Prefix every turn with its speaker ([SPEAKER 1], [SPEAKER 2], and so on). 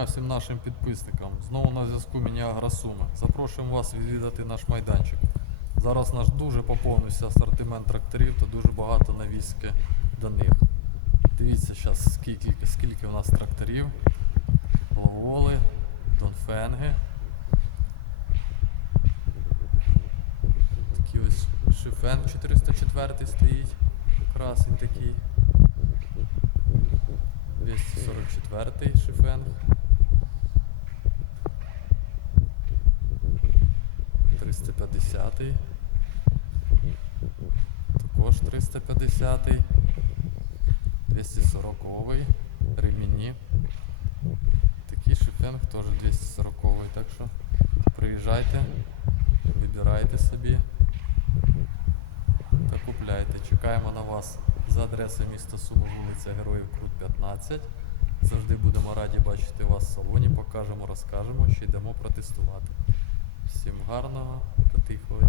[SPEAKER 1] дня всім нашим підписникам. Знову на зв'язку мені Агросуми. Запрошуємо вас відвідати наш майданчик. Зараз наш дуже поповнився асортимент тракторів та дуже багато навіски до них. Дивіться зараз, скільки, скільки у нас тракторів. Ловоли, Донфенги. Такий ось шифен 404 стоїть. Красень такий. 244 шифенг. 350 також 350 240 ремені. Такий шифенг теж 240 так що приїжджайте, вибирайте собі та купляйте. Чекаємо на вас за адресою міста Суми, вулиця Героїв Крут 15. Завжди будемо раді бачити вас в салоні, покажемо, розкажемо, ще йдемо протестувати гарного та тихого.